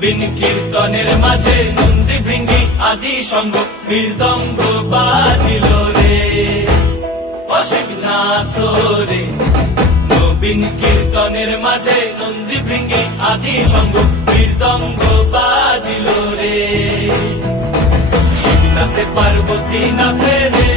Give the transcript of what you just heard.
নবীন কীর্তনের মাঝে নন্দী ভৃঙ্গি আদি সঙ্গ মৃদঙ্গ বাজিল রে, অসীম নাসরে। নবীন কীর্তনের মাঝে নন্দী ভৃঙ্গি আদি সঙ্গ মৃদঙ্গ বাজিল রে, শিব নাচে পার্বতী নাচে রে,